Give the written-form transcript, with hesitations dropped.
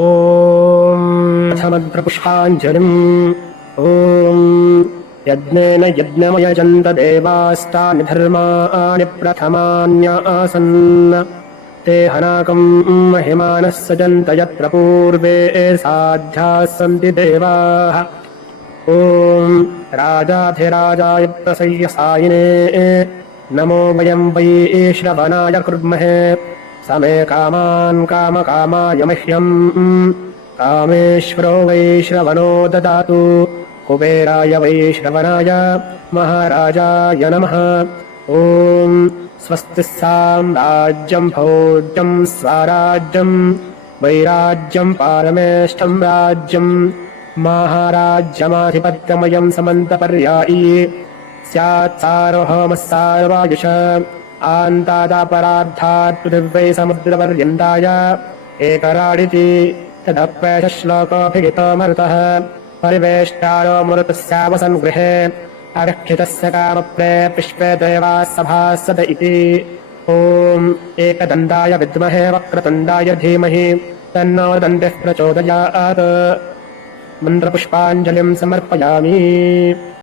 ॐ समग्रपुष्पाञ्जलिम् ॐ यज्ञेन यज्ञमयजन्त देवास्तानि धर्माणि प्रथमान्यासन् ते हनाकम् महिमानः सजन्त यत्र पूर्वे साध्याः सन्ति देवाः ॐ राजाधिराजाय प्रसय्यसायिने नमो वयम् वै श्रवणाय कुर्महे समे कामान् कामकामाय मह्यम् कामेश्वरो वै श्रवणो ददातु कुबेराय वै श्रवणाय महाराजाय नमः ॐ स्वस्ति साम्राज्यम् भोज्यम् स्वराज्यम् वैराज्यम् पारमेष्ठम् राज्यम् महाराज्यमाधिपत्यमयम् समन्तपर्यायी स्यात् सार्वभौमः सार्वायुष आन्तादापरार्थात् पृथिव्यै समुद्रपर्यन्ताय एकराडिति तदप्येषश्लोकोऽभिहितो मरुतः परिवेष्टारो मरुतस्यावसन् गृहे अरक्षितस्य कामप्रे पुष्पे देवाः सभासद इति ॐ एकदन्ताय विद्महे वक्रतुण्डाय धीमहि तन्नो दन्तिः प्रचोदयात् मन्त्रपुष्पाञ्जलिम् समर्पयामि।